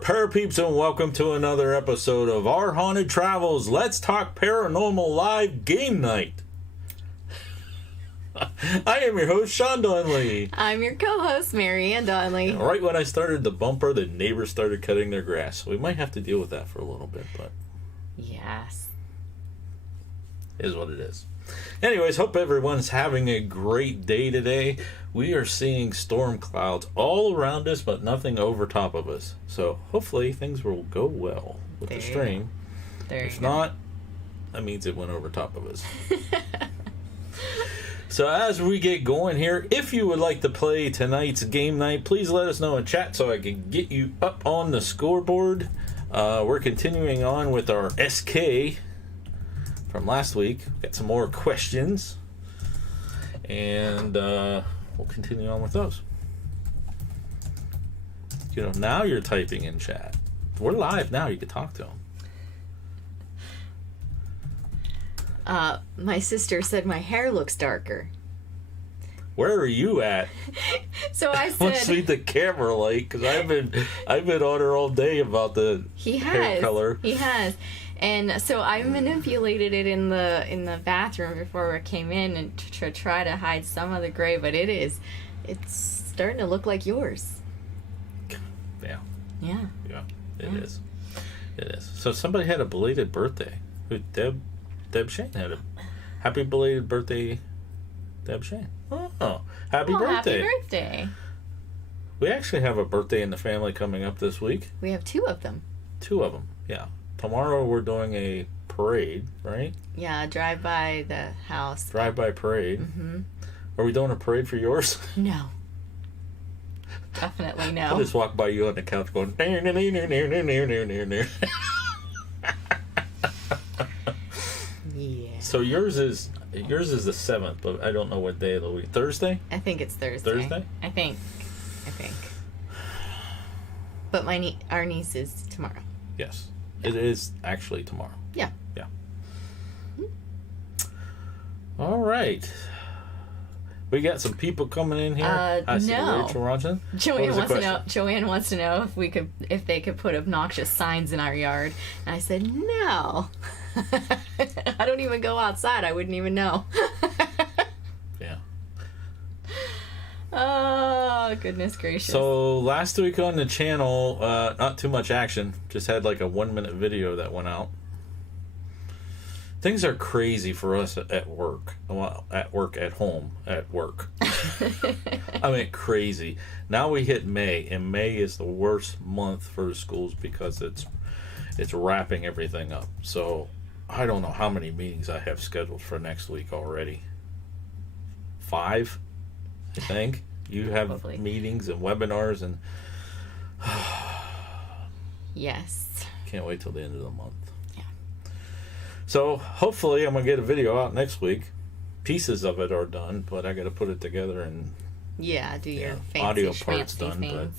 Parapeeps, and welcome to another episode of Our Haunted Travels. Let's Talk Paranormal Live Game Night. I am your host, Sean Donnelly. I'm your co-host, Mary Ann Donnelly. Right when I started the bumper, the neighbors started cutting their grass. We might have to deal with that for a little bit, but... Yes. It is what it is. Anyways, hope everyone's having a great day today. We are seeing storm clouds all around us, but nothing over top of us. So hopefully things will go well with the stream. If not, that means it went over top of us. So as we get going here, if you would like to play tonight's game night, please let us know in chat so I can get you up on the scoreboard. We're continuing on with our SK from last week. Got some more questions. And we'll continue on with those. You know, now you're typing in chat. We're live now. You can talk to them. My sister said my hair looks darker. Where are you at? So I said, must be the camera light, because I've been on her all day about the hair color. He has. And so I manipulated it in the bathroom before we came in and to try to hide some of the gray, but it's starting to look like yours. Yeah. Yeah. Yeah. It is. It is. So somebody had a belated birthday. Deb Shane had Happy belated birthday, Deb Shane. Oh, happy birthday. Happy birthday. We actually have a birthday in the family coming up this week. We have 2 of them. 2 of them, yeah. Tomorrow we're doing a parade, right? Yeah, drive by the house. Drive-by parade. Mm-hmm. Are we doing a parade for yours? No. Definitely no. I'll just walk by you on the couch going... Yeah. So yours is the 7th, but I don't know what day of the week. Thursday? I think it's Thursday. Thursday? I think. But our niece is tomorrow. Yes. It is actually tomorrow. Yeah. Yeah. All right. We got some people coming in here. I see no. Rachel Ronson. Joanne wants to know if they could put obnoxious signs in our yard. And I said, no. I don't even go outside. I wouldn't even know. Yeah. Oh, goodness gracious. So last week on the channel, not too much action. Just had like a 1-minute video that went out. Things are crazy for us at work. Well, at home, at work. I mean, crazy. Now we hit May, and May is the worst month for the schools because it's wrapping everything up. So I don't know how many meetings I have scheduled for next week already. 5, I think. You have Probably. meetings and webinars, and yes. can't wait till the end of the month. Yeah. So hopefully I'm gonna get a video out next week. Pieces of it are done, but I got to put it together and Do your fancy audio parts done. things. But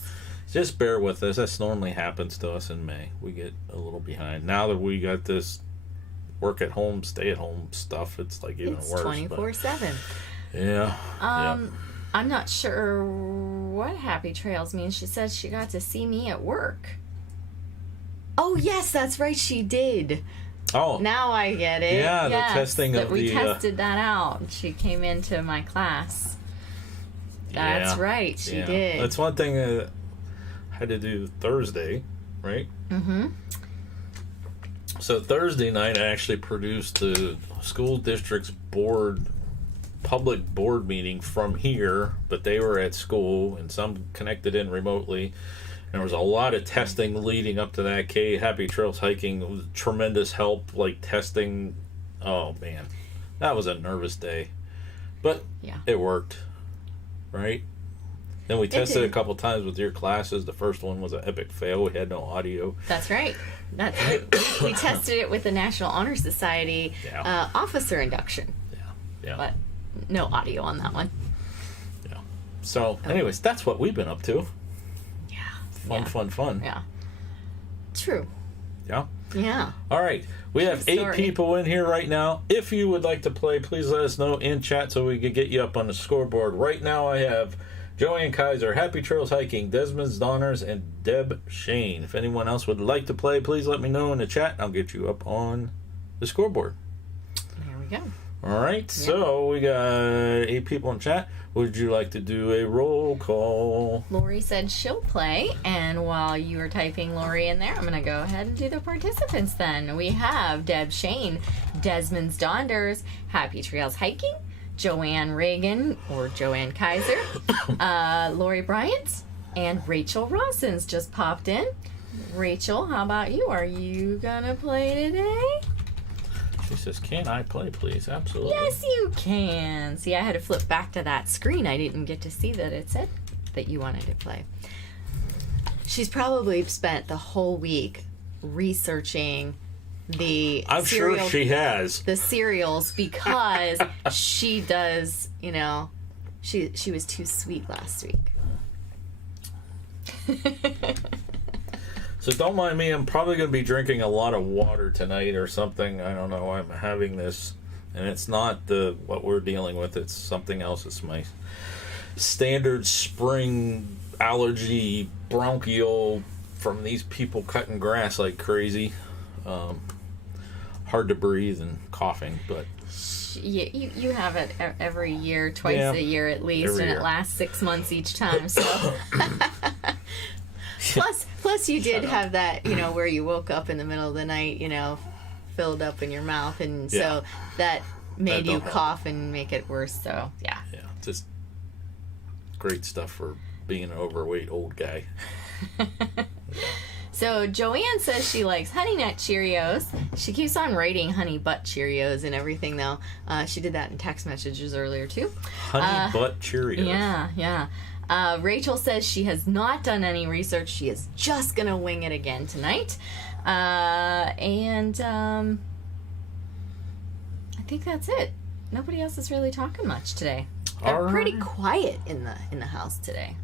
just bear with us. That normally happens to us in May. We get a little behind. Now that we got this work at home, stay at home stuff, it's like even It's worse. 24/7. Yeah. I'm not sure what Happy Trails means. She said she got to see me at work. Oh, yes, that's right. She did. Oh. Now I get it. Yeah, the Yes, testing that of we the... tested that out. She came into my class. That's right. She did. That's one thing I had to do Thursday, right? Mm-hmm. So Thursday night, I actually produced the school district's public board meeting from here, but they were at school and some connected in remotely. There was a lot of testing leading up to that. Happy Trails hiking was tremendous help, like testing. Oh man, that was a nervous day, but it worked, right? Then we tested a couple times with your classes. The first one was an epic fail. We had no audio. That's right. We tested it with the National Honor Society officer induction. Yeah. But no audio on that one. Yeah. So, anyways, that's what we've been up to. Yeah. Fun. Yeah. True. Yeah. Yeah. All right. We have 8 people in here right now. If you would like to play, please let us know in chat so we can get you up on the scoreboard. Right now I have Joanne Kaiser, Happy Trails Hiking, Desmond's Donners, and Deb Shane. If anyone else would like to play, please let me know in the chat. I'll get you up on the scoreboard. There we go. All right. So we got 8 people in chat. Would you like to do a roll call? Lori said she'll play, and while you are typing Lori in there, I'm going to go ahead and do the participants then. We have Deb Shane, Desmond's Donders, Happy Trails Hiking, Joanne Reagan, or Joanne Kaiser, Lori Bryant, and Rachel Rossins just popped in. Rachel, how about you? Are you going to play today? She says, can I play, please? Absolutely. Yes, you can. See, I had to flip back to that screen. I didn't get to see that it said that you wanted to play. She's probably spent the whole week researching the I'm sure she has. The cereals because she does, she was too sweet last week. So don't mind me. I'm probably going to be drinking a lot of water tonight or something. I don't know. I'm having this, and it's not what we're dealing with. It's something else. It's my standard spring allergy bronchial from these people cutting grass like crazy. Hard to breathe and coughing, but you have it every year, twice a year at least, and it lasts 6 months each time. So. Plus you did have that, where you woke up in the middle of the night, filled up in your mouth, and so that made you don't help. cough and make it worse. So yeah. Yeah, just great stuff for being an overweight old guy. So Joanne says she likes Honey Nut Cheerios. She keeps on writing Honey Butt Cheerios and everything though. She did that in text messages earlier too. Honey Butt Cheerios. Yeah. Rachel says she has not done any research. She is just gonna wing it again tonight. I think that's it. Nobody else is really talking much today. They're pretty quiet in the house today.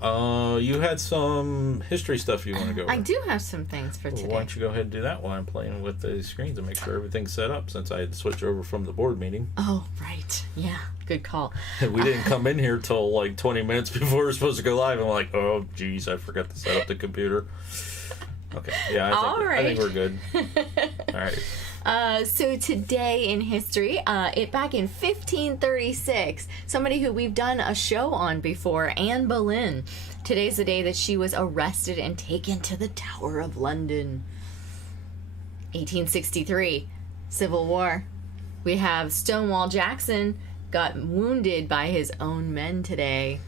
You had some history stuff you want to go over. I do have some things for today. Why don't you go ahead and do that while I'm playing with the screens and make sure everything's set up, since I had to switch over from the board meeting. Oh, right. Yeah, good call. We didn't come in here till like 20 minutes before we were supposed to go live, and I'm like, oh, geez, I forgot to set up the computer. Okay, yeah, I think we're good. All right. So today in history, back in 1536, somebody who we've done a show on before, Anne Boleyn. Today's the day that she was arrested and taken to the Tower of London. 1863, Civil War. We have Stonewall Jackson got wounded by his own men today.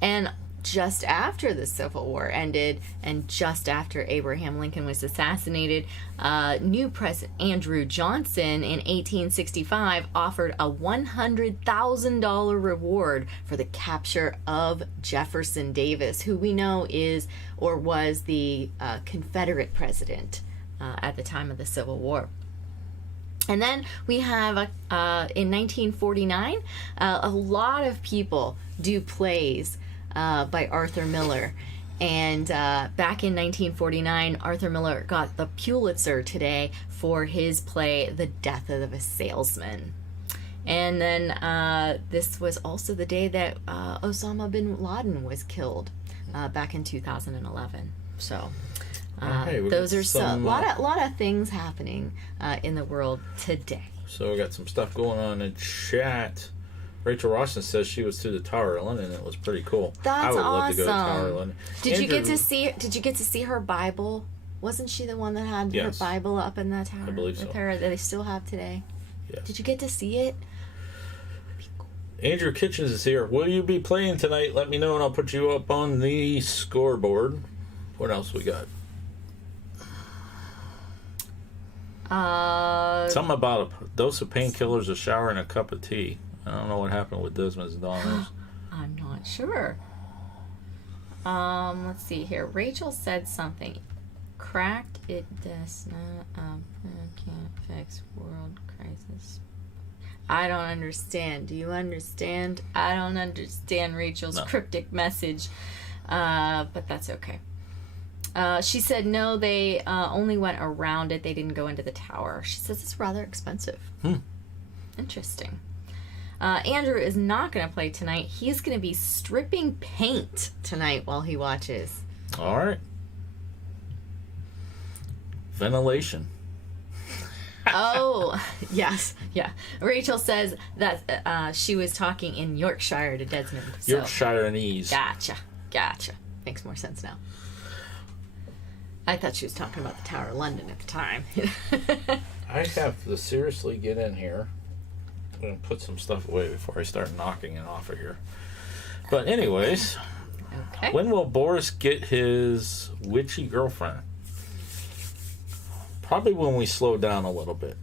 And just after the Civil War ended and just after Abraham Lincoln was assassinated, new President Andrew Johnson in 1865 offered a $100,000 reward for the capture of Jefferson Davis, who we know is or was the Confederate president at the time of the Civil War. And then we have, in 1949, a lot of people do plays by Arthur Miller. And back in 1949, Arthur Miller got the Pulitzer today for his play, The Death of a Salesman. And then this was also the day that Osama bin Laden was killed back in 2011. So those are some lot of things happening in the world today. So we got some stuff going on in chat. Rachel Rosson says she was to the Tower of London and it was pretty cool. That's I would awesome. love to go to the Tower of London. Did you get to see her Bible? Wasn't she the one that had her Bible up in that tower? I believe with so. her that they still have today? Yes. Did you get to see it? Andrew Kitchens is here. Will you be playing tonight? Let me know and I'll put you up on the scoreboard. What else we got? Something about a dose of painkillers, a shower, and a cup of tea. I don't know what happened with Desmond's daughters. I'm not sure. Let's see here. Rachel said something. Cracked it does not can't fix world crisis. I don't understand. Do you understand? I don't understand Rachel's cryptic message. But that's okay. She said no, they only went around it. They didn't go into the tower. She says it's rather expensive. Interesting. Andrew is not going to play tonight. He's going to be stripping paint tonight while he watches. All right. Ventilation. Oh, yes. Yeah. Rachel says that she was talking in Yorkshire to Desmond. So. Yorkshireese. Gotcha. Makes more sense now. I thought she was talking about the Tower of London at the time. I have to seriously get in here. I'm going to put some stuff away before I start knocking it off of here. But anyways, okay. When will Boris get his witchy girlfriend? Probably when we slow down a little bit.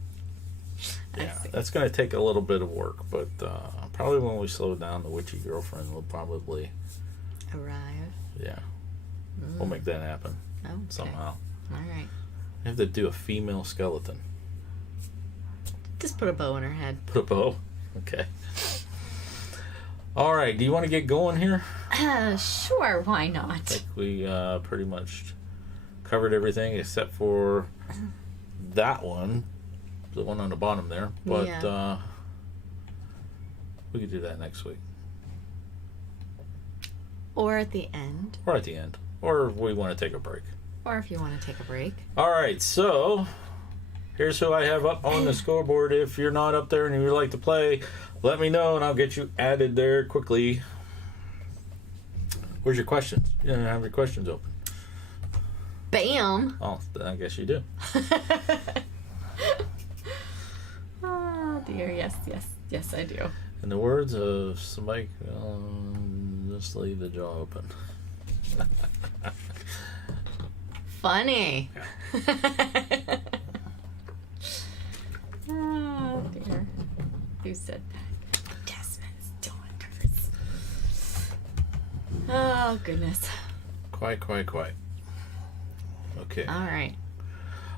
Yeah, that's going to take a little bit of work, but probably when we slow down, the witchy girlfriend will probably arrive. Yeah. We'll make that happen somehow. All right. I have to do a female skeleton. Just put a bow in her head. Put a bow? Okay. All right. Do you want to get going here? Sure. Why not? I think we pretty much covered everything except for that one. The one on the bottom there. But we could do that next week. Or at the end. Or at the end. Or if we want to take a break. Or if you want to take a break. All right. So here's who I have up on the scoreboard. If you're not up there and you would like to play, let me know and I'll get you added there quickly. Where's your questions? You don't have your questions open. Bam! Oh, I guess you do. dear. Yes, yes, yes, I do. In the words of somebody, just leave the jaw open. Funny. Oh, dear. Who said that? Desmond's daughters. Oh, goodness. Quite. Okay. All right.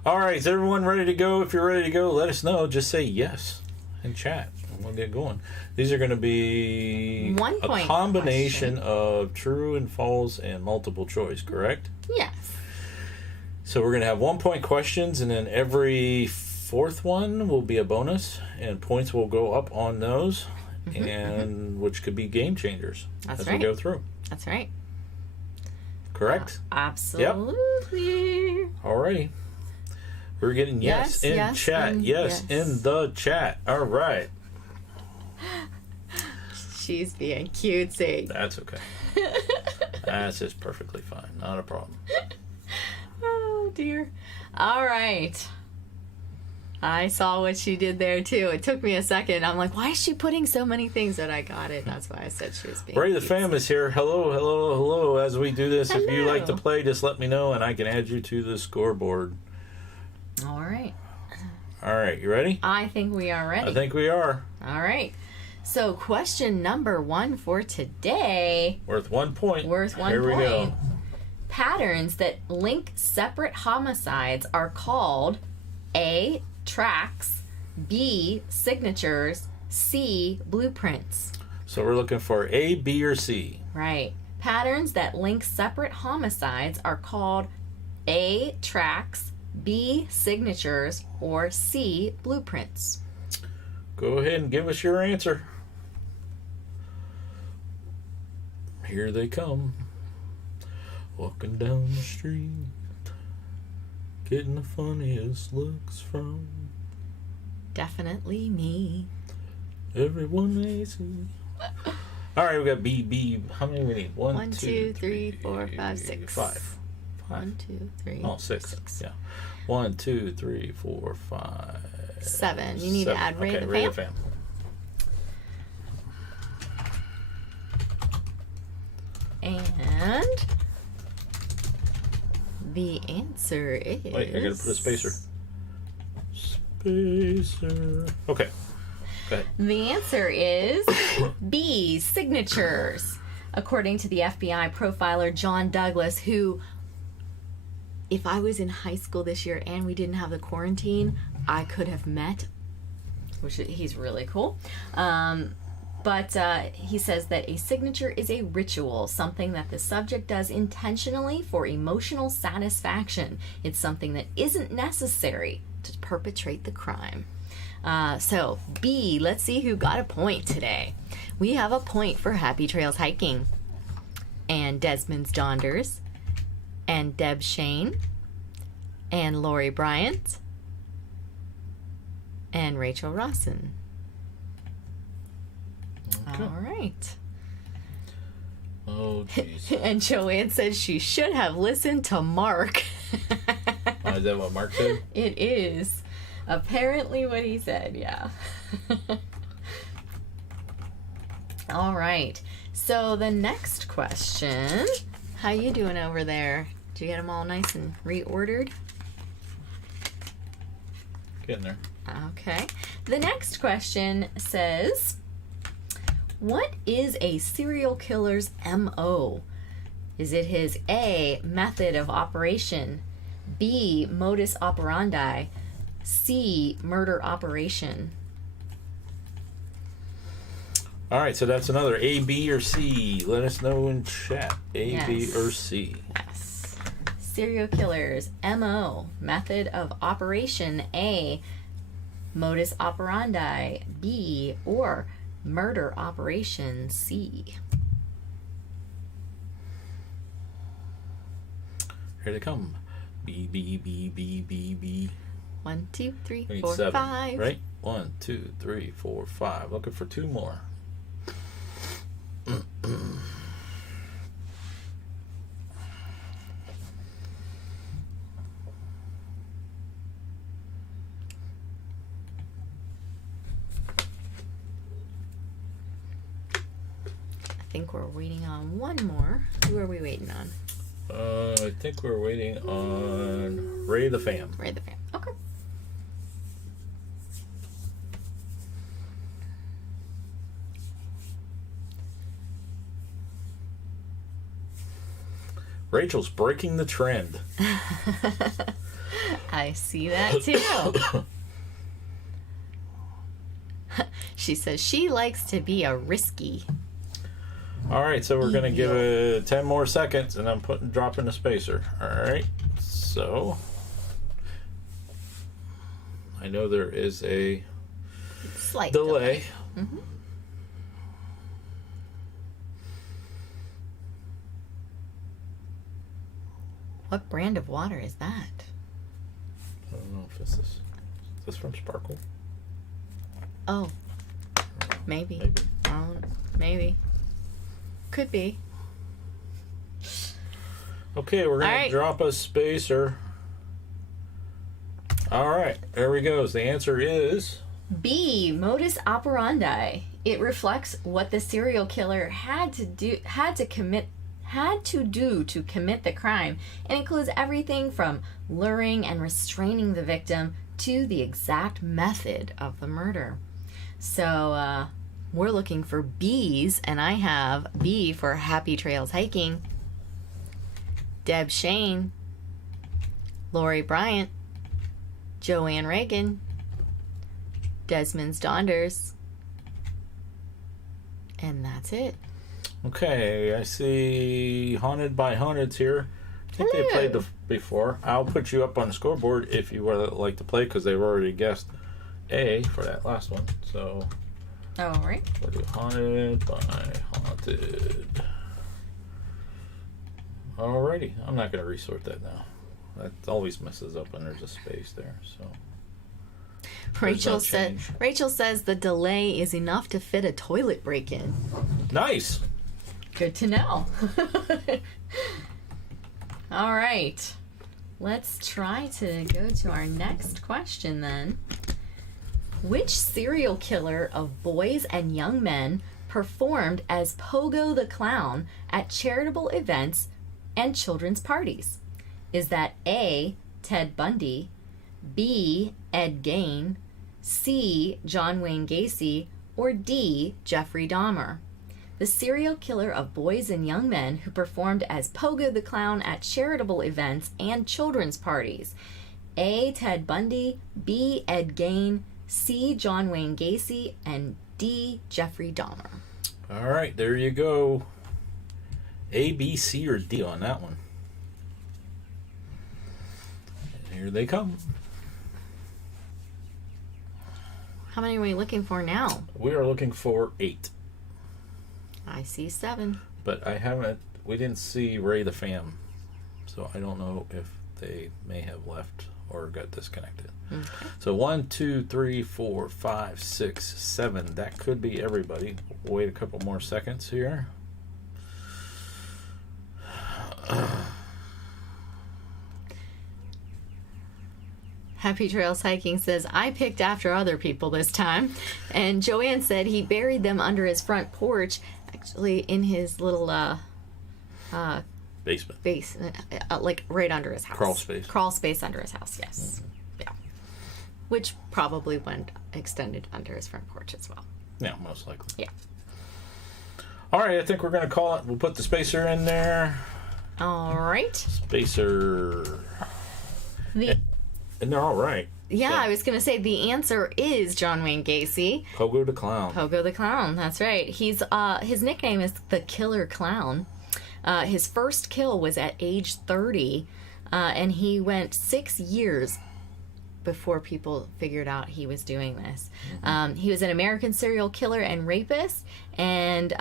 All right, is everyone ready to go? If you're ready to go, let us know. Just say yes in chat, and we'll get going. These are going to be 1 point a combination question. of true and false and multiple choice, correct? Yes. So we're going to have 1 point questions, and then every fourth one will be a bonus, and points will go up on those, and which could be game changers That's as right. we go through. That's right. Correct? Absolutely. Alrighty. We're getting yes in chat. Yes in the chat. All right. She's being cutesy. That's okay. That's just perfectly fine. Not a problem. Oh, dear. All right. I saw what she did there, too. It took me a second. I'm like, why is she putting so many things? But I got it. That's why I said she was being Ray the cutesy. Fam is here. Hello. As we do this, if you Hello. like to play, just let me know, and I can add you to the scoreboard. All right. All right, you ready? I think we are ready. I think we are. All right. So, question number 1 for today. Worth 1 point. Worth 1 Here point. we go. Patterns that link separate homicides are called A. Tracks, B. Signatures, C. Blueprints. So we're looking for A, B, or C. Right. Patterns that link separate homicides are called A. Tracks, B. Signatures, or C. Blueprints. Go ahead and give us your answer. Here they come. Walking down the street, getting the funniest looks from Definitely me. everyone they see. All right, we got B. How many we need? 1, 2, 3, 4, 5, 6. 5. 1, 2, 3. Oh, 6. Yeah. 1, 2, 3, 4, 5. 7. You need to add Ray okay, the Ray Fam. the Fam. And the answer is... Wait, I gotta put a spacer. Spacer. Okay. Go ahead. The answer is B, signatures. According to the FBI profiler John Douglas, who, if I was in high school this year and we didn't have the quarantine, I could have met, which he's really cool. But he says that a signature is a ritual, something that the subject does intentionally for emotional satisfaction. It's something that isn't necessary to perpetrate the crime. So, B, let's see who got a point today. We have a point for Happy Trails Hiking, and Desmond's Donders, and Deb Shane, and Lori Bryant, and Rachel Rawson. Okay. All right. Oh, jeez. And Joanne says she should have listened to Mark. Is that what Mark said? It is apparently what he said, yeah. All right. So the next question, how you doing over there? Did you get them all nice and reordered? Getting there. Okay. The next question says, what is a serial killer's MO? Is it his A, method of operation, B, modus operandi, C, murder operation? All right, so that's another A, B, or C. Let us know in chat. A, B, Yes. or C. Yes. Serial killers, MO, method of operation, A, modus operandi, B, or murder operation, C. Here they come. B, B, B, B, B, B. 1, 2, 3, We need 4, 7, 5. right? 1, 2, 3, 4, 5. Looking for 2 more. think we're waiting on one more. Who are we waiting on? I think we're waiting on Ray the Fam. Ray the Fam. Okay. Rachel's breaking the trend. I see that too. She says she likes to be a risky. All right, so we're going to give it 10 more seconds, and I'm dropping the spacer. All right, so I know there is a slight delay. Mm-hmm. What brand of water is that? I don't know if this is from Sparkle. Oh, maybe. Maybe. Maybe. Could be. Okay, we're going All to right. drop a spacer. All right, there we go. The answer is B, modus operandi. It reflects what the serial killer had to do to commit the crime, and includes everything from luring and restraining the victim to the exact method of the murder. So we're looking for B's, and I have B for Happy Trails Hiking, Deb Shane, Lori Bryant, Joanne Reagan, Desmond's Donders, and that's it. okay. I see Haunted by Haunted's here. I think they Hello. played before. I'll put you up on the scoreboard if you would like to play, because they've already guessed A for that last one. So All right. we'll do Haunted by Haunted. Alrighty, I'm not going to resort that now. That always messes up when there's a space there. So Rachel says the delay is enough to fit a toilet break-in. nice. Good to know. All right. Let's try to go to our next question then. Which serial killer of boys and young men performed as Pogo the Clown at charitable events and children's parties? Is that A, Ted Bundy, B, Ed Gein, C, John Wayne Gacy, or D, Jeffrey Dahmer? The serial killer of boys and young men who performed as Pogo the Clown at charitable events and children's parties. A, Ted Bundy, B, Ed Gein, C, John Wayne Gacy, and D, Jeffrey Dahmer. All right, there you go. A, B, C, or D on that one. And here they come. How many are we looking for now? We are looking for 8. I see 7. But we didn't see Ray the Fam. So I don't know if they may have left or got disconnected. Okay. So 1, 2, 3, 4, 5, 6, 7. That could be everybody. Wait a couple more seconds here. Happy Trails Hiking says, I picked after other people this time. And Joanne said he buried them under his front porch, actually in his little Basement. base, like right under his house. Crawl space. Crawl space under his house, yes. Yeah. Which probably went extended under his front porch as well. Yeah, most likely. Yeah. All right, I think we're going to call it. We'll put the spacer in there. All right. Spacer. And they're all right. Yeah, So, I was going to say the answer is John Wayne Gacy. Pogo the Clown. Pogo the Clown, that's right. He's his nickname is the Killer Clown. His first kill was at age 30, and he went 6 years before people figured out he was doing this. He was an American serial killer and rapist, and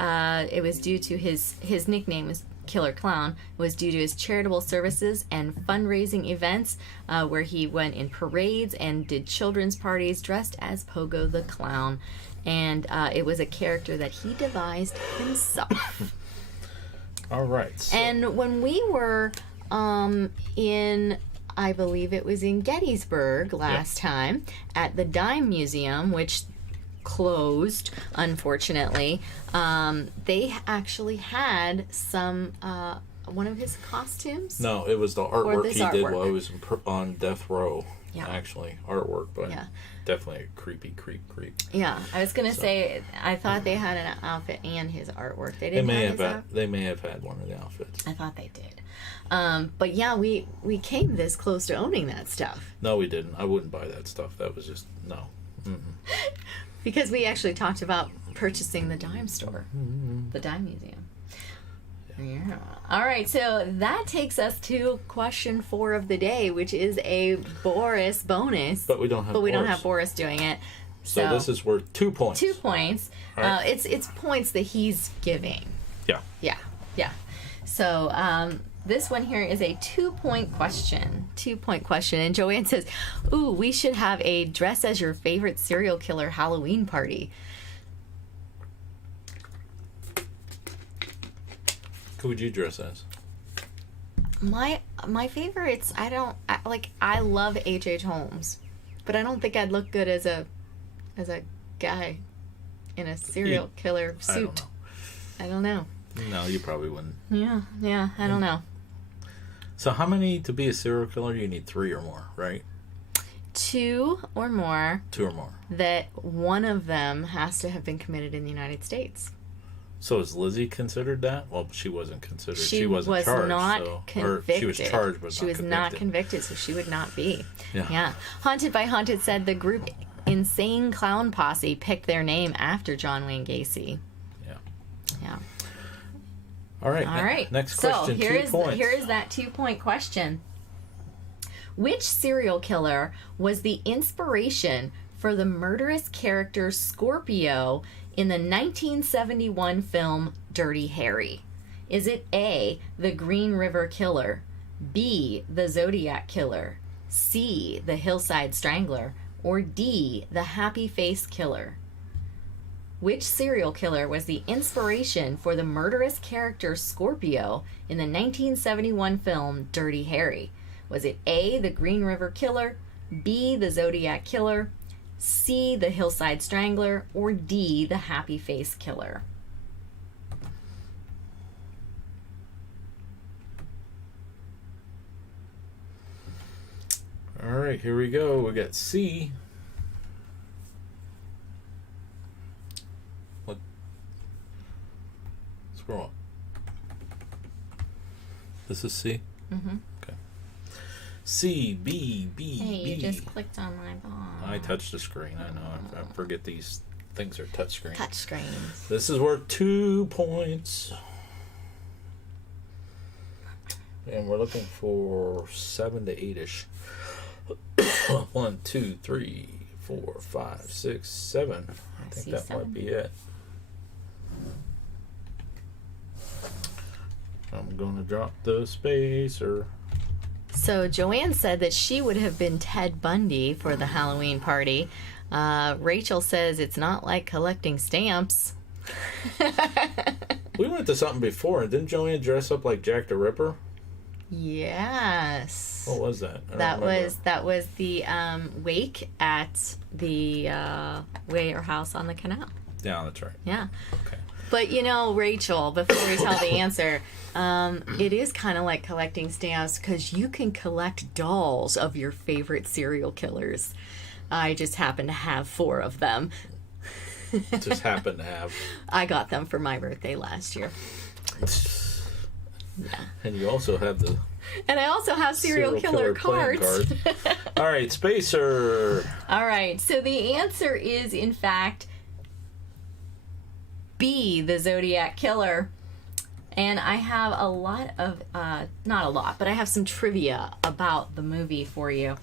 it was due to his nickname was Killer Clown, was due to his charitable services and fundraising events where he went in parades and did children's parties dressed as Pogo the Clown. And it was a character that he devised himself. All right. So, And when we were in, I believe it was in Gettysburg last time, at the Dime Museum, which closed, unfortunately. They actually had some one of his costumes. No, it was the artwork he did artwork. while he was on death row. Yeah. Actually, artwork, but definitely a creep. Yeah, I was gonna say I thought they had an outfit and his artwork. They didn't. They may have had one of the outfits. I thought they did. But yeah, we came this close to owning that stuff. No, we didn't. I wouldn't buy that stuff. That was just no. Because we actually talked about purchasing the dime store, the dime museum. Yeah. All right, so that takes us to question 4 of the day, which is a Boris bonus. But we don't have. Don't have Boris doing it. So this is worth 2 points. 2 points. Right. It's points that he's giving. Yeah. Yeah. So this one here is a 2-point question. 2-point question. And Joanne says, "Ooh, we should have a dress as your favorite serial killer Halloween party." Who would you dress as? My favorites, I love H.H. Holmes, but I don't think I'd look good as a guy in a serial killer suit. I don't know. No, you probably wouldn't. Yeah, I don't know. So how many to be a serial killer? You need 3 or more, right? 2 or more. 2 or more. That one of them has to have been committed in the United States. So is Lizzie considered that? Well, she wasn't considered. She wasn't charged. Not convicted. Or she was charged, but she was not convicted, so she would not be. Yeah. Haunted by Haunted said the group Insane Clown Posse picked their name after John Wayne Gacy. Yeah. All right. Next question. So here is that 2-point question. Which serial killer was the inspiration for the murderous character Scorpio in the 1971 film Dirty Harry? Is it A, the Green River Killer, B, the Zodiac Killer, C, the Hillside Strangler, or D, the Happy Face Killer? Which serial killer was the inspiration for the murderous character Scorpio in the 1971 film Dirty Harry? Was it A, the Green River Killer, B, the Zodiac Killer, C, the Hillside Strangler, or D, the Happy Face Killer? All right, here we go. We got C. What? Scroll up. This is C? Mm-hmm. Okay. C, B, B, Hey, B. you just clicked on my ball. I touched the screen. I know. I forget these things are touch screen. Touch screens. This is worth 2 points. And we're looking for 7 to 8-ish. 1, 2, 3, 4, 5, 6, 7. I think that 7. might be it. I'm going to drop the spacer. So Joanne said that she would have been Ted Bundy for the Halloween party. Rachel says it's not like collecting stamps. We went to something before. Didn't Joanne dress up like Jack the Ripper? Yes. What was that? That was the wake at the warehouse on the canal. Yeah, that's right. Yeah. Okay. But Rachel, before we tell the answer, it is kind of like collecting stamps because you can collect dolls of your favorite serial killers. I just happen to have 4 of them. Just happen to have. I got them for my birthday last year. Yeah. And you also have the... And I also have serial killer cards. All right, spacer. All right, so the answer is, in fact, B, the Zodiac Killer. And I have a lot of, not a lot, but I have some trivia about the movie for you.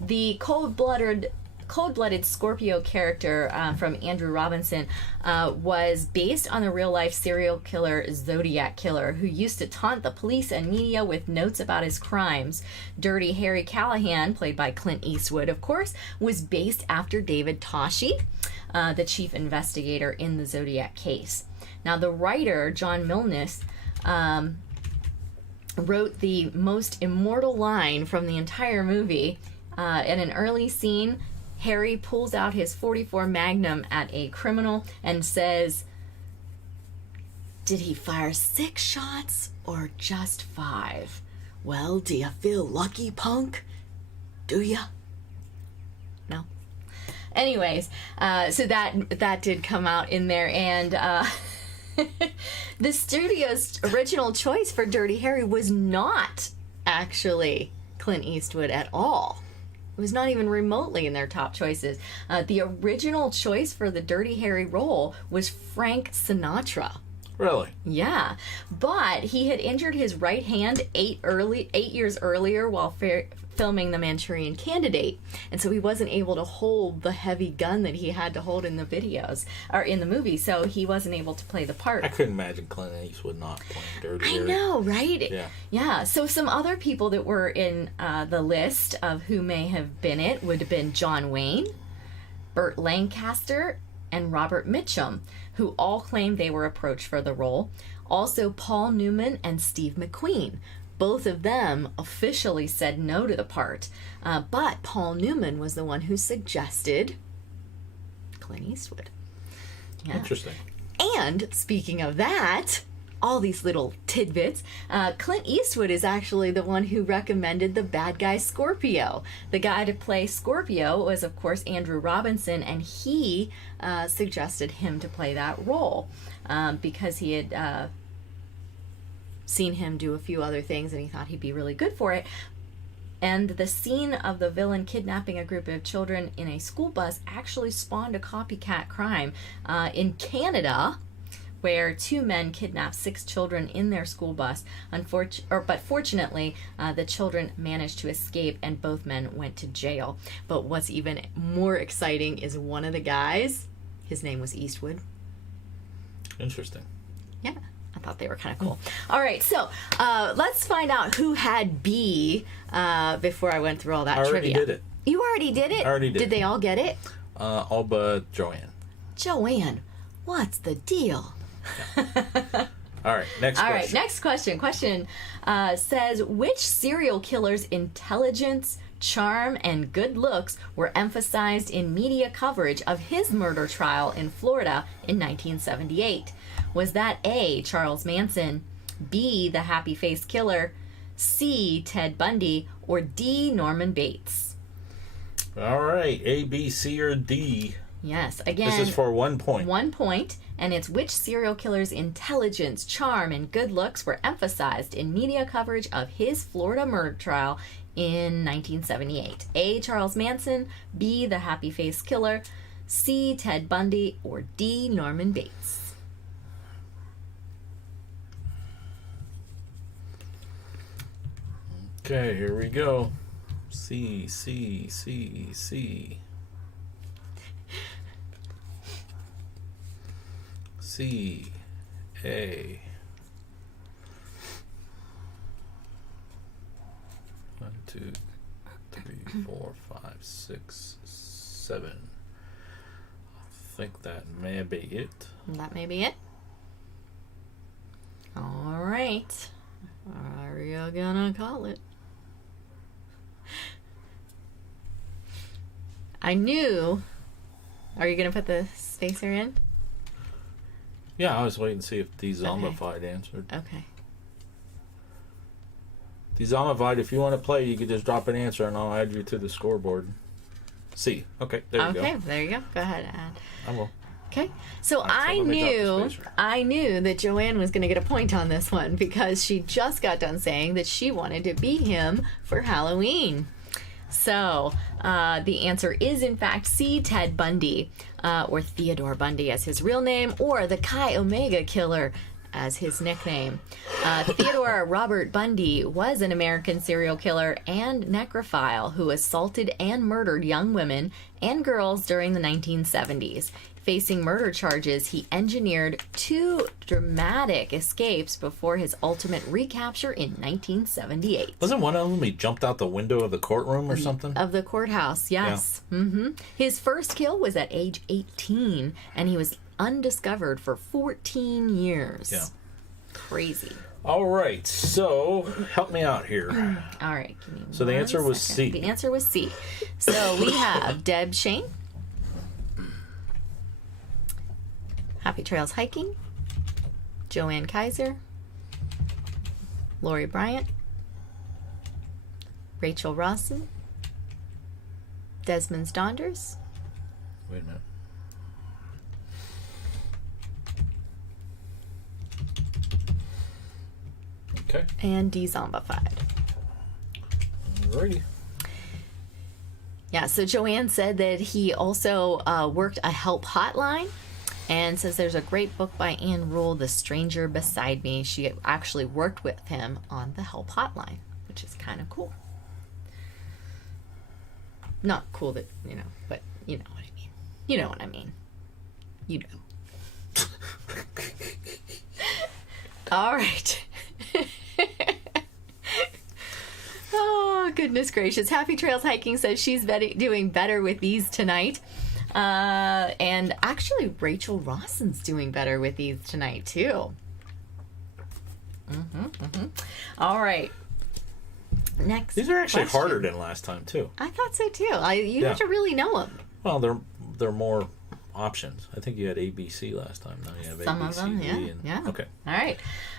The cold-blooded Scorpio character from Andrew Robinson was based on the real-life serial killer Zodiac Killer, who used to taunt the police and media with notes about his crimes. Dirty Harry Callahan, played by Clint Eastwood, of course, was based after David Toschi, the chief investigator in the Zodiac case. Now, the writer, John Milnes, wrote the most immortal line from the entire movie. In an early scene, Harry pulls out his .44 Magnum at a criminal and says, "Did he fire 6 shots or just 5? Well, do you feel lucky, punk? Do ya?" No. Anyways, so that did come out in there, and the studio's original choice for Dirty Harry was not actually Clint Eastwood at all. It was not even remotely in their top choices. The original choice for the Dirty Harry role was Frank Sinatra. Really? Yeah, but he had injured his right hand 8 years earlier while filming The Manchurian Candidate, and so he wasn't able to hold the heavy gun that he had to hold in the videos or in the movie, so he wasn't able to play the part. I couldn't imagine Clint Eastwood not playing Dirty Harry. I know, right? Yeah. Yeah. So some other people that were in the list of who may have been it would have been John Wayne, Burt Lancaster, and Robert Mitchum, who all claimed they were approached for the role. Also, Paul Newman and Steve McQueen. Both of them officially said no to the part, but Paul Newman was the one who suggested Clint Eastwood. Yeah. Interesting. And speaking of that, all these little tidbits, Clint Eastwood is actually the one who recommended the bad guy Scorpio. The guy to play Scorpio was, of course, Andrew Robinson, and he suggested him to play that role because he had seen him do a few other things and he thought he'd be really good for it. And the scene of the villain kidnapping a group of children in a school bus actually spawned a copycat crime in Canada, where 2 men kidnapped 6 children in their school bus. But fortunately, the children managed to escape and both men went to jail. But what's even more exciting is one of the guys, his name was Eastwood. Interesting. Yeah, I thought they were kind of cool. All right, so let's find out who had B before I went through all that I already trivia. did it. You already did it? I already did. Did they all get it? All but Joanne. Joanne, what's the deal? All right, next question. All right, next question. Question says, which serial killer's intelligence, charm, and good looks were emphasized in media coverage of his murder trial in Florida in 1978? Was that A, Charles Manson, B, the happy-faced killer, C, Ted Bundy, or D, Norman Bates? All right, A, B, C, or D. Yes, again. This is for 1 point. 1 point, and it's which serial killer's intelligence, charm, and good looks were emphasized in media coverage of his Florida murder trial in 1978? A, Charles Manson, B, the happy-faced killer, C, Ted Bundy, or D, Norman Bates? Okay, here we go. C, C, C, C. C, A. 1, 2, 3, 4, 5, 6, 7. I think that may be it. That may be it. All right. Are you gonna call it? I knew. Are you gonna put the spacer in? Yeah, I was waiting to see if the Zombified answered. Okay. The Zombified, if you want to play, you can just drop an answer and I'll add you to the scoreboard. C. Okay, there you go. Okay, there you go. Go ahead, add. I will. Okay, so Alright, so let me drop the spacer. I knew that Joanne was going to get a point on this one because she just got done saying that she wanted to beat him for Halloween. So the answer is in fact C, Ted Bundy, or Theodore Bundy as his real name, or the Chi Omega Killer as his nickname. Theodore Robert Bundy was an American serial killer and necrophile who assaulted and murdered young women and girls during the 1970s. Facing murder charges, he engineered 2 dramatic escapes before his ultimate recapture in 1978. Wasn't one of them he jumped out the window of the courtroom or something? Of the courthouse, yes. Yeah. Mm-hmm. His first kill was at age 18, and he was undiscovered for 14 years. Yeah. Crazy. All right, so help me out here. All right. Give me So the one answer was second. C. The answer was C. So we have Deb Shane, Happy Trails Hiking, Joanne Kaiser, Lori Bryant, Rachel Rawson, Desmond Donders, Wait a minute. Okay. and D-Zombified. Alrighty. Yeah, so Joanne said that he also worked a help hotline and says there's a great book by Ann Rule, The Stranger Beside Me. She actually worked with him on the help hotline, which is kind of cool. Not cool that, but you know what I mean. You know what I mean. You know. All right. Oh, goodness gracious. Happy Trails Hiking says she's doing better with these tonight. And actually, Rachel Rawson's doing better with these tonight, too. All right. Next. These are actually question. harder than last time, too. I thought so, too. You have to really know them. Well, they're more options. I think you had A, B, C last time. Now you have Some A, B, of C, them, D. yeah. And, Yeah. Okay. All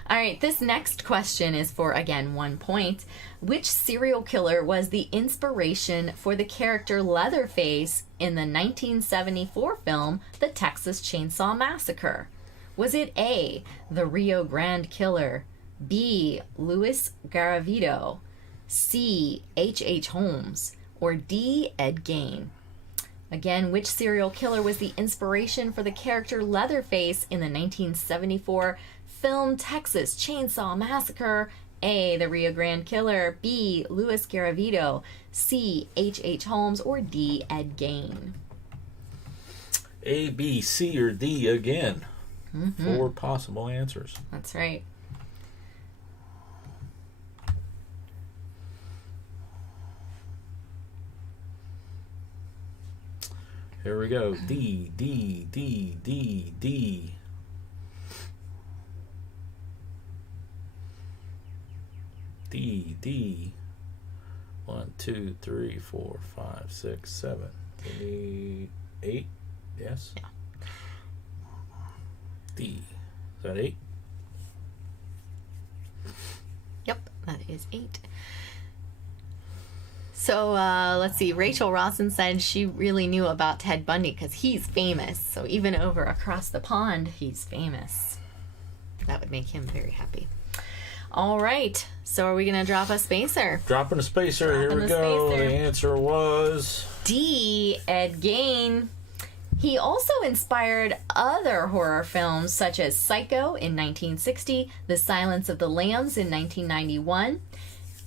right. This next question is for, again, 1 point. Which serial killer was the inspiration for the character Leatherface in the 1974 film The Texas Chainsaw Massacre? Was it A, the Rio Grande Killer, B, Louis Garavito, C, H.H. Holmes, or D, Ed Gein? Again, which serial killer was the inspiration for the character Leatherface in the 1974 film Texas Chainsaw Massacre? A, the Rio Grande Killer, B, Louis Garavito, C, H.H. Holmes, or D, Ed Gein? A, B, C, or D again. 4 possible answers. That's right. Here we go. D, D, D, D, D. D, D. 1, 2, 3, 4, 5, 6, 7. 8. Yes? Yeah. D. Is that 8? Yep, that is 8. So let's see. Rachel Rawson said she really knew about Ted Bundy because he's famous. So even over across the pond, he's famous. That would make him very happy. All right. So are we going to drop a spacer? Dropping a spacer. Here we go. The answer was D, Ed Gein. He also inspired other horror films such as Psycho in 1960, The Silence of the Lambs in 1991,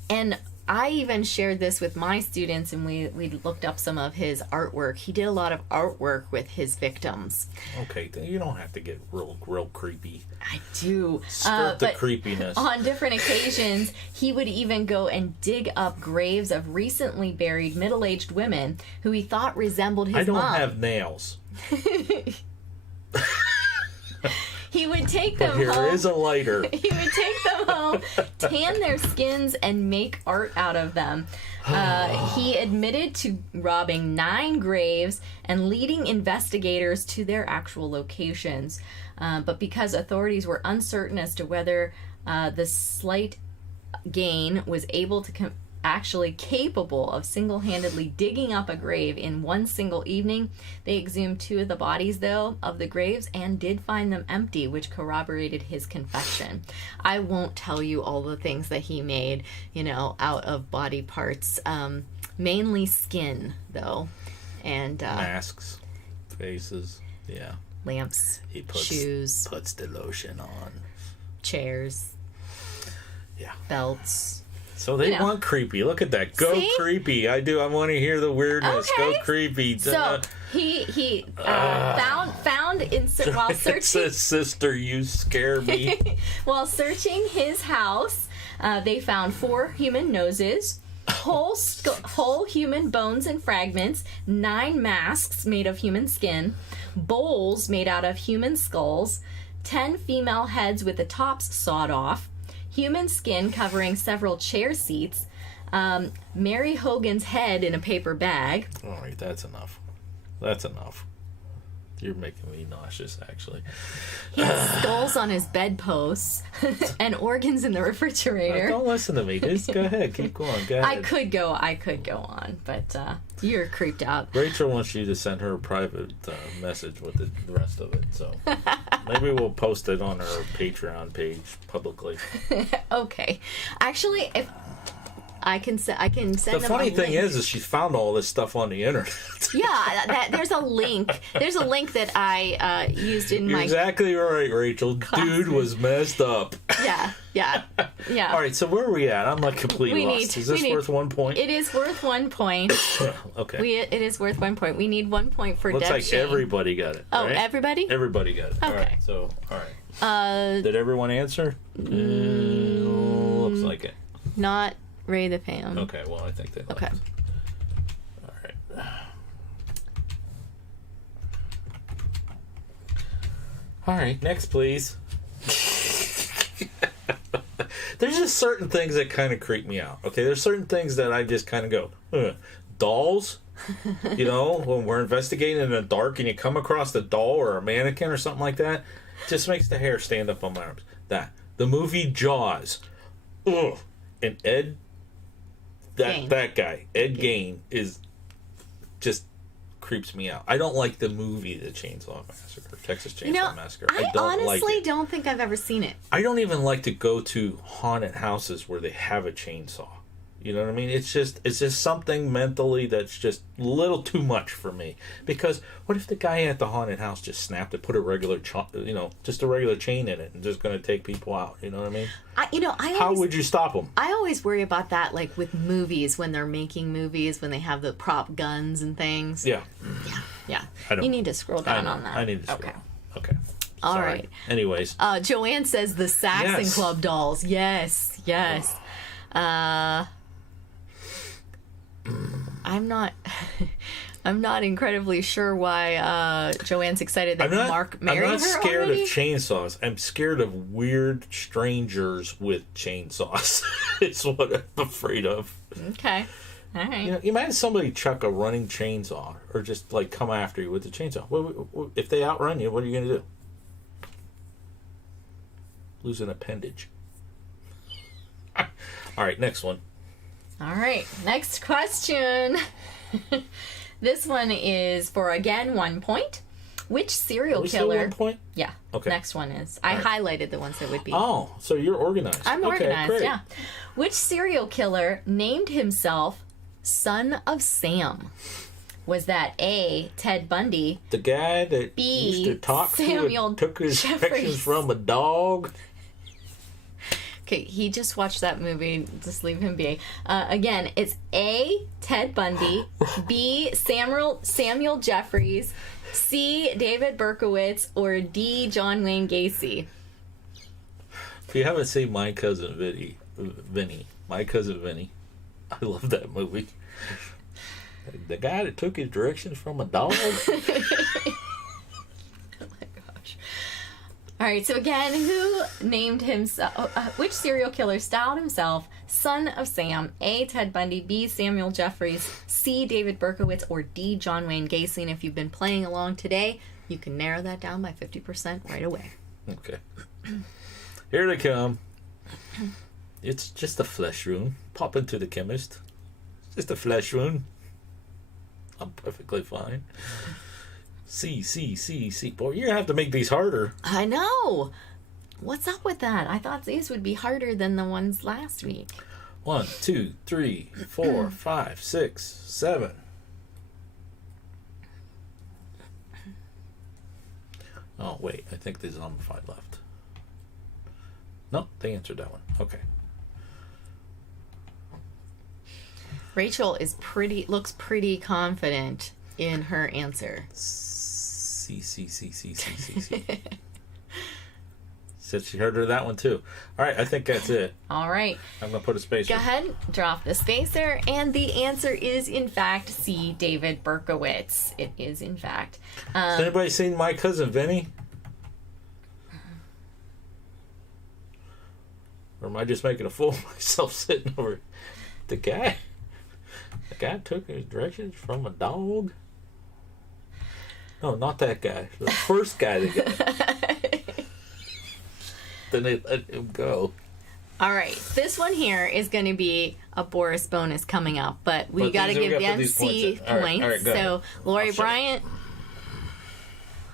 and I even shared this with my students, and we looked up some of his artwork. He did a lot of artwork with his victims. okay. You don't have to get real creepy. I do. Skirt the but creepiness. On different occasions, he would even go and dig up graves of recently buried middle-aged women who he thought resembled his mom. I don't have nails. He would take them But here home. is a lighter. He would take them home, tan their skins, and make art out of them. He admitted to robbing 9 graves and leading investigators to their actual locations. But because authorities were uncertain as to whether the slight Gein was able to actually capable of single-handedly digging up a grave in one single evening, they exhumed 2 of the bodies, though, of the graves and did find them empty, which corroborated his confession. I won't tell you all the things that he made, out of body parts, mainly skin, though, and Masks, faces, yeah. Lamps, He puts the lotion on. Chairs, Yeah. belts. So they want creepy. Look at that. Go See? creepy. I do. I want to hear the weirdness. Okay. Go creepy. So he found while searching. Says, sister, you scare me. While searching his house, they found 4 human noses, whole human bones and fragments, 9 masks made of human skin, bowls made out of human skulls, 10 female heads with the tops sawed off, human skin covering several chair seats, Mary Hogan's head in a paper bag. All right, that's enough. That's enough. You're making me nauseous, actually. He has skulls on his bedposts and organs in the refrigerator. Don't listen to me. Just go ahead. Keep going. Go ahead. I could go on, but you're creeped out. Rachel wants you to send her a private message with the rest of it, so maybe we'll post it on our Patreon page publicly. Okay. Actually, if I can send them the funny a thing link. is she found all this stuff on the internet. Yeah, there's a link. There's a link that I used in You're my... exactly right, Rachel. classes. Dude was messed up. Yeah. All right, so where are we at? I'm like completely lost. Is this worth 1 point? It is worth 1 point. Okay. It is worth 1 point. We need 1 point for Looks Deb like Shane. everybody got it. Oh, right? everybody? Everybody got it. Okay. All right, so, all right. Did everyone answer? Looks like it. Not Ray the Pam. Okay, well, I think they liked Okay. it. All right. All right, next, please. There's just certain things that kind of creep me out. Okay, there's certain things that I just kind of go, ugh. Dolls. You know, when we're investigating in the dark and you come across a doll or a mannequin or something like that, just makes the hair stand up on my arms. The movie Jaws. Ugh. And that guy, Ed Gein, is just creeps me out. I don't like the movie The Chainsaw Massacre, Texas Chainsaw Massacre. I don't honestly like it. don't think I've ever seen it. I don't even like to go to haunted houses where they have a chainsaw. You know what I mean? It's just something mentally that's just a little too much for me. Because what if the guy at the haunted house just snapped and put a regular, just a regular chain in it and just going to take people out? You know what I mean? How would you stop them? I always worry about that, like with movies, when they're making movies, when they have the prop guns and things. Yeah. Yeah. You need to scroll down on that. I need to scroll. Okay. All Sorry. right. Anyways. Joanne says the Saxon Yes. Club dolls. Yes. I'm not incredibly sure why Joanne's excited that Mark married her I'm not scared already. of chainsaws. I'm scared of weird strangers with chainsaws. It's what I'm afraid of. Okay. All right. You know, imagine somebody chuck a running chainsaw or just like come after you with the chainsaw. If they outrun you, what are you going to do? Lose an appendage. All right, next one. All right, next question. This one is for, again, 1 point. Which serial Are we still killer... 1 point? Yeah, Okay. next one is. I highlighted the ones that would be... Oh, so you're organized. I'm Okay, organized, great. yeah. Which serial killer named himself Son of Sam? Was that A, Ted Bundy, The guy that B, used to talk Samuel to and took his Jeffries. directions from a dog. Okay, he just watched that movie. Just leave him be. Again, it's A, Ted Bundy, B, Samuel Jeffries, C, David Berkowitz, or D, John Wayne Gacy. If you haven't seen My Cousin Vinny, My Cousin Vinny, I love that movie. The guy that took his directions from a dog. All right, so again, who named himself, which serial killer styled himself Son of Sam? A, Ted Bundy, B, Samuel Jeffries, C, David Berkowitz, or D, John Wayne Gacy? And if you've been playing along today, you can narrow that down by 50% right away. Okay. Here they come. It's just a flesh wound. Pop into the chemist. It's just a flesh wound. I'm perfectly fine. C. Boy, you're going to have to make these harder. I know. What's up with that? I thought these would be harder than the ones last week. 1, 2, 3, 4, 5, 6, 7. Oh, wait. I think there's zombified left. No, they answered that one. Okay. Rachel looks pretty confident in her answer. C. Said she heard her that one too. All right, I think that's it. All right. I'm going to put a spacer. Go ahead, drop the spacer, and the answer is, in fact, C, David Berkowitz. It is, in fact. Has anybody seen My Cousin Vinny? Or am I just making a fool of myself sitting over the guy? The guy took his directions from a dog? No, not that guy. The first guy that got Then they let him go. All right. This one here is going to be a Boris bonus coming up, but we got to give the MC points. All right, so, Lori Bryant,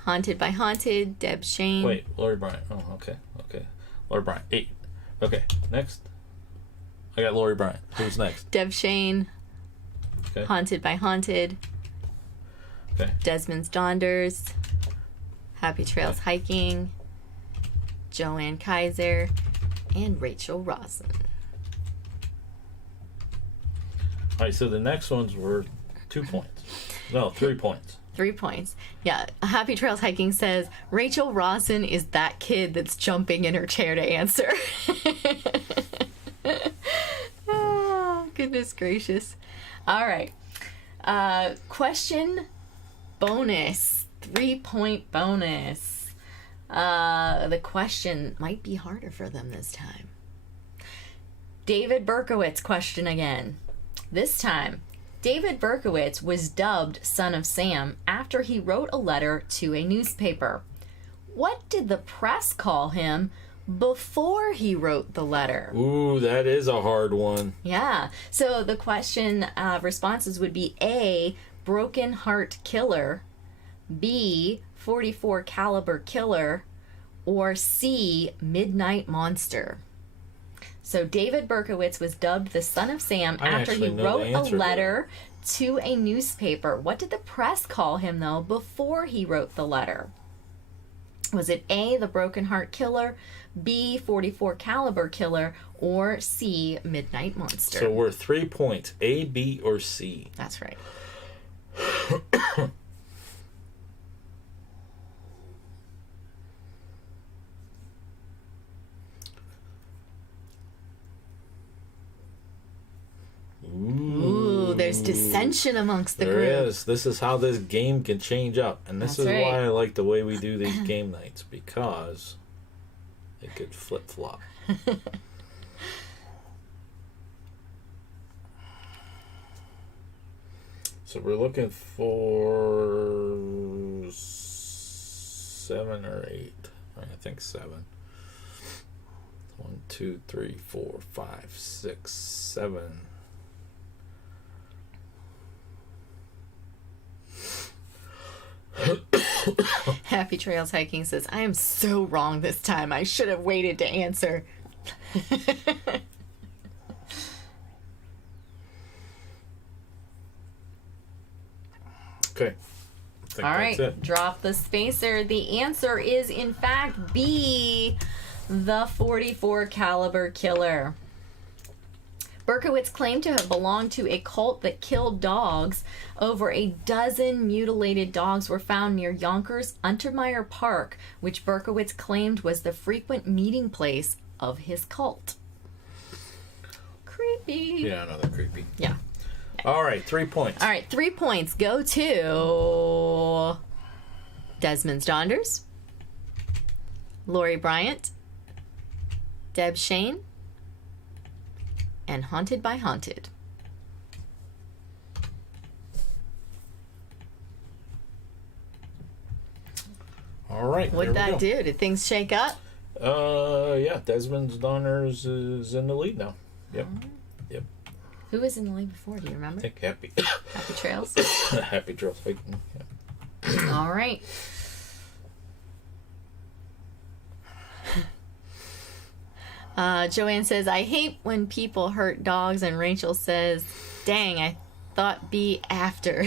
Haunted by Haunted, Deb Shane. Wait, Lori Bryant. Oh, okay. Lori Bryant, 8. Okay, next. I got Lori Bryant. Who's next? Deb Shane. Okay. Haunted by Haunted. Okay. Desmond's Donders. Happy Trails Hiking. Joanne Kaiser. And Rachel Rawson. All right, so the next ones were 2 points. No, 3 points. 3 points. Yeah. Happy Trails Hiking says, Rachel Rawson is that kid that's jumping in her chair to answer. Oh, goodness gracious. All right. Question bonus. 3-point bonus. The question might be harder for them this time. David Berkowitz question again. This time, David Berkowitz was dubbed Son of Sam after he wrote a letter to a newspaper. What did the press call him before he wrote the letter? Ooh, that is a hard one. Yeah. So the question responses would be A, Broken Heart Killer, B, 44 Caliber Killer, or C, Midnight Monster. So David Berkowitz was dubbed the Son of Sam after he wrote a letter to a newspaper. What did the press call him, though, before he wrote the letter? Was it A, the Broken Heart Killer, B, 44 Caliber Killer, or C, Midnight Monster? So we're 3 points. A, B, or C. That's right. Ooh, there's dissension amongst the group. There is. This is how this game can change up. And this is why I like the way we do these game nights, because it could flip-flop. So we're looking for 7 or 8. I think 7. 1, 2, 3, 4, 5, 6, 7. Happy Trails Hiking says, I am so wrong this time. I should have waited to answer. Okay. All right. Drop the spacer. The answer is, in fact, B, the 44 Caliber Killer. Berkowitz claimed to have belonged to a cult that killed dogs. Over a dozen mutilated dogs were found near Yonkers Untermeyer Park, which Berkowitz claimed was the frequent meeting place of his cult. Creepy. Yeah, I know, they're creepy. Yeah. All right, 3 points. All right, 3 points go to Desmond's Donders, Lori Bryant, Deb Shane, and Haunted by Haunted. All right. What'd that do? Did things shake up? Yeah. Desmond's Donners is in the lead now. Yep. Yep. Who was in the lead before? Do you remember? I think Happy. Happy Trails. Happy Trails Hiking. Yeah. All right. Joanne says, I hate when people hurt dogs, and Rachel says, dang, I thought be after.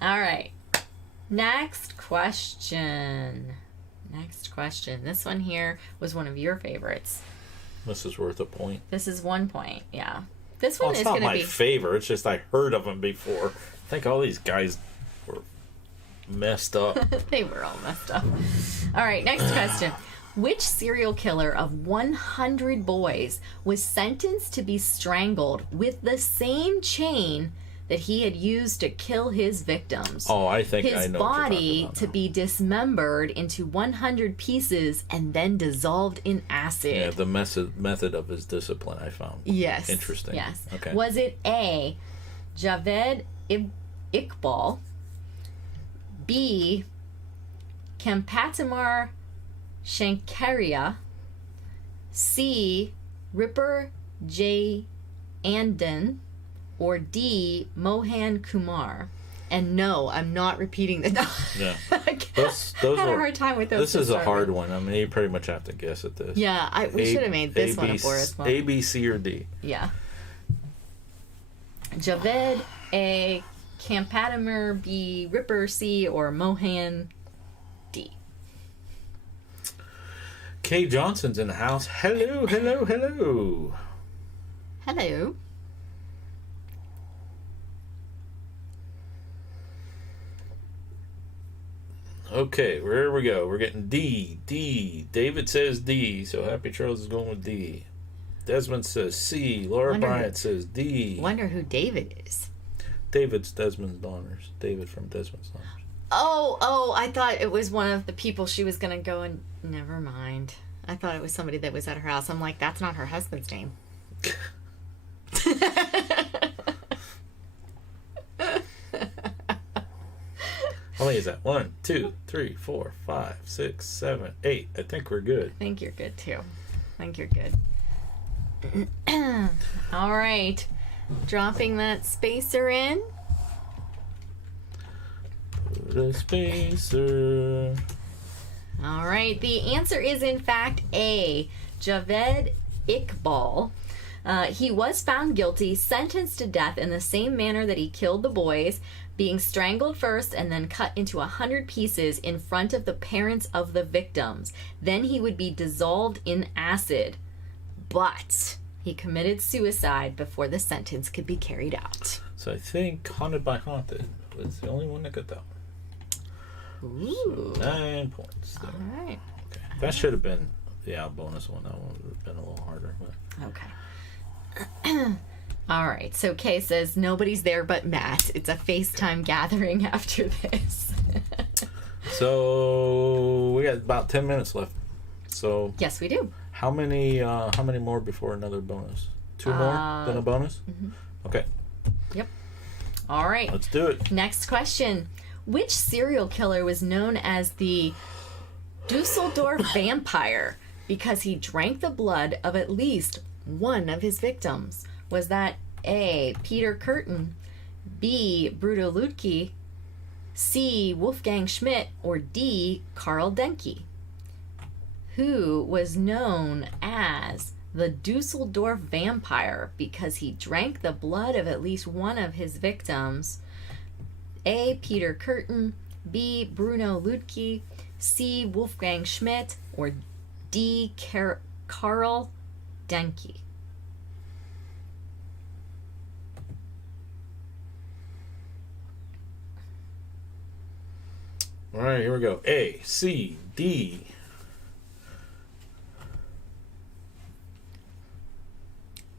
All right. Next question. This one here was one of your favorites. This is worth a point. This is 1 point, yeah. This one is going to be... It's not my be... favorite. It's just I heard of them before. I think all these guys were messed up. They were all messed up. All right, next question. Which serial killer of 100 boys was sentenced to be strangled with the same chain that he had used to kill his victims. Oh, I think I his know what you're body talking about to now. be dismembered into 100 pieces and then dissolved in acid. Yeah, the method of his discipline I found. Yes. Interesting. Yes. Okay. Was it A, Javed Iqbal, B, Kampatimar Shankaria, C, Ripper J. Andon, or D, Mohan Kumar? And no, I'm not repeating the. Yeah. Those Those had a are- hard time with those. This to is a start hard with. one. I mean, you pretty much have to guess at this. Yeah, we should have made this one a Boris one. A, B, C, or D. Yeah. Javed A, Kampatimar B, Ripper C, or Mohan D. Kay Johnson's in the house. Hello, hello, hello. Hello. Okay, where we go? We're getting D. David says D, so Happy Trails is going with D. Desmond says C. Laura Bryant says D. Wonder who David is. David's Desmond's daughters. David from Desmond's daughters. Oh, I thought it was one of the people she was going to go and... Never mind. I thought it was somebody that was at her house. I'm like, that's not her husband's name. How many is that? 1, 2, 3, 4, 5, 6, 7, 8. I think we're good. I think you're good, too. I think you're good. All right. Dropping that spacer in. Put a spacer. All right. The answer is, in fact, A. Javed Iqbal. He was found guilty, sentenced to death in the same manner that he killed the boys, being strangled first and then cut into 100 pieces in front of the parents of the victims. Then he would be dissolved in acid. But he committed suicide before the sentence could be carried out. So I think Haunted by Haunted was the only one that got that one. Ooh. 9 points there. All right. Okay. That should have been the bonus one. That one would have been a little harder. But. Okay. All right. So Kay says nobody's there but Matt. It's a FaceTime gathering after this. So we got about 10 minutes left. So Yes, we do. how many more before another bonus? 2 more than a bonus? Mm-hmm. Okay, Yep. All right. let's do it. Next question. Which serial killer was known as the Dusseldorf vampire because he drank the blood of at least one of his victims? Was that A, Peter Curtin, B, Bruno Lutke, C, Wolfgang Schmidt, or D, Karl Denke? Who was known as the Dusseldorf vampire because he drank the blood of at least one of his victims? A, Peter Curtin, B, Bruno Lutke, C, Wolfgang Schmidt, or D, Karl Denke? All right, here we go. A, C, D.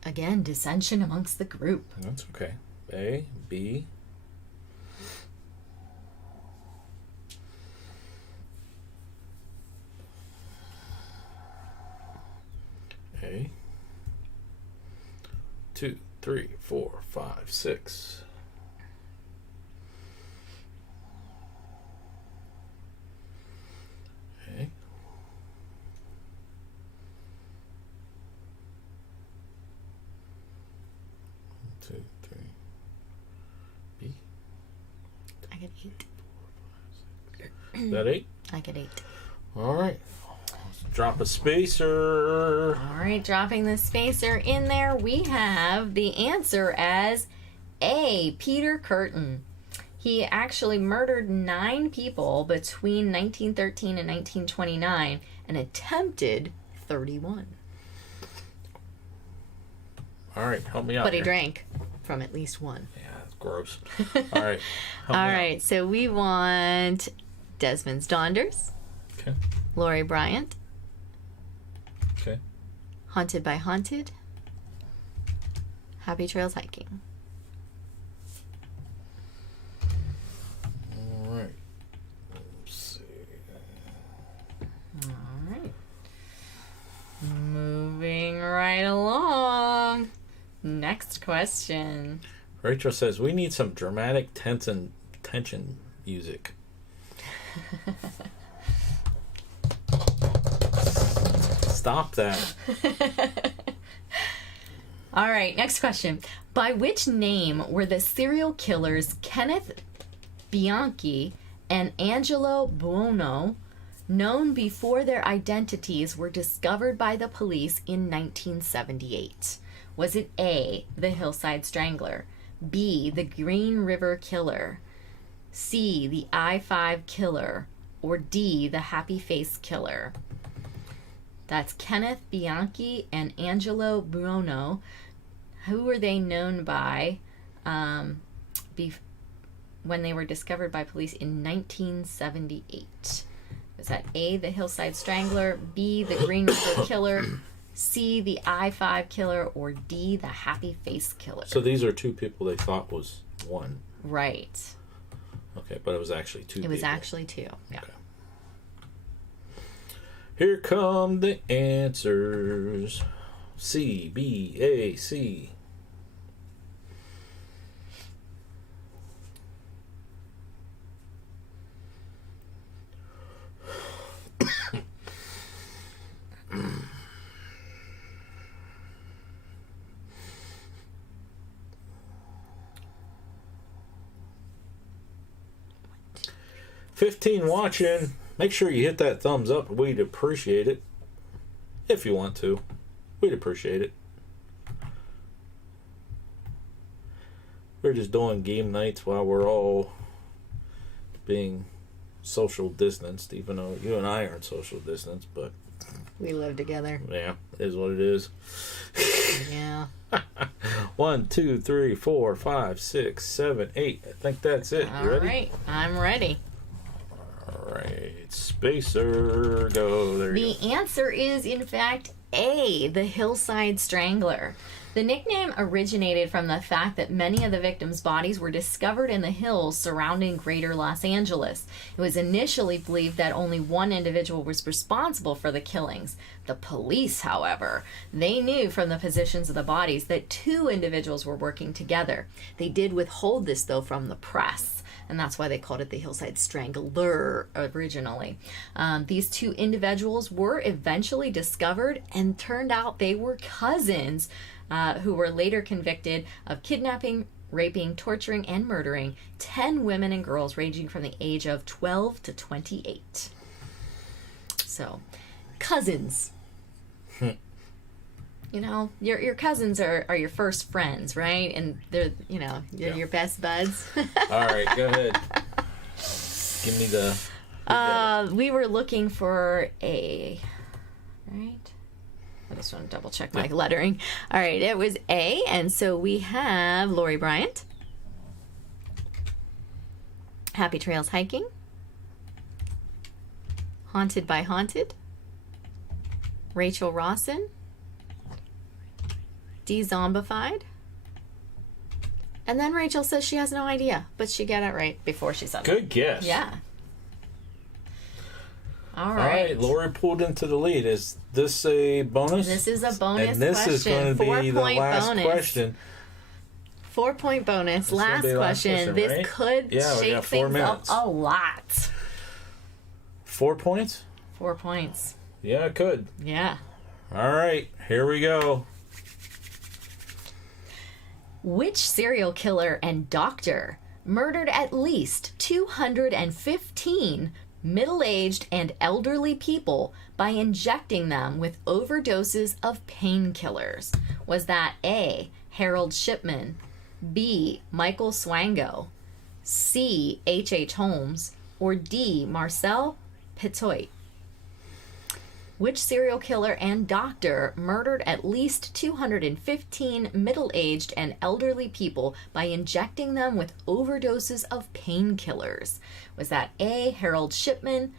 Again, dissension amongst the group. That's okay. A, B. A. 2, 3, 4, 5, 6. A. 2, 3. B. I get 8. Is that 8? I get 8. All right. Let's drop a spacer. All right, dropping the spacer in there, we have the answer as A, Peter Curtin. He actually murdered 9 people between 1913 and 1929 and attempted 31. All right, help me out. But he here. drank from at least one. Yeah, that's gross. All right. All right, so we want Desmond's Donders, Okay. Lori Bryant, Okay. Haunted by Haunted, Happy Trails Hiking. question. Rachel says, we need some dramatic tension music. Stop that. All right, next question. By which name were the serial killers Kenneth Bianchi and Angelo Buono known before their identities were discovered by the police in 1978? Was it A, the Hillside Strangler, B, the Green River Killer, C, the I-5 Killer, or D, the Happy Face Killer? That's Kenneth Bianchi and Angelo Buono. Who were they known by when they were discovered by police in 1978? Was that A, the Hillside Strangler, B, the Green River Killer, C, the I-5 Killer, or D, the Happy Face Killer? So these are two people they thought was one. Right. Okay, but it was actually two people. It was actually two, yeah. Okay. Here come the answers. C, B, A, C. $15 watching. Make sure you hit that thumbs up. We'd appreciate it. If you want to. We'd appreciate it. We're just doing game nights while we're all being social distanced, even though you and I aren't social distance, but We live together. yeah, it is what it is. Yeah. 1, 2, 3, 4, 5, 6, 7, 8. I think that's it. You ready? All right, I'm ready. All right. Spacer, go. There you The answer is, in fact, A, the Hillside Strangler. The nickname originated from the fact that many of the victims' bodies were discovered in the hills surrounding greater Los Angeles. It was initially believed that only one individual was responsible for the killings. The police, however, they knew from the positions of the bodies that two individuals were working together. They did withhold this, though, from the press. And that's why they called it the Hillside Strangler originally. These two individuals were eventually discovered and turned out they were cousins who were later convicted of kidnapping, raping, torturing, and murdering 10 women and girls ranging from the age of 12 to 28. So, cousins. You know, your cousins are your first friends, right? And they're, you know, you're your best buds. All right, go ahead. Give me the... We were looking for A, right? I just want to double check my lettering. All right, it was A, and so we have Lori Bryant, Happy Trails Hiking, Haunted by Haunted, Rachel Rawson, De-Zombified, and then Rachel says she has no idea, but she got it right before she said it. Good guess. Yeah. All All right. right, Lori pulled into the lead. Is this a bonus? This is a bonus and this question. is going to be the last bonus. question. 4-point bonus. It's gonna Last be the last question. This right? could Yeah, we shake got 4 things up minutes. a lot. 4 points? 4 points. Yeah, it could. Yeah. All right, here we go. Which serial killer and doctor murdered at least 215 middle-aged and elderly people by injecting them with overdoses of painkillers? Was that A, Harold Shipman, B, Michael Swango, C, H.H. Holmes, or D, Marcel Petoit? Which serial killer and doctor murdered at least 215 middle-aged and elderly people by injecting them with overdoses of painkillers? Was that A, Harold Shipman,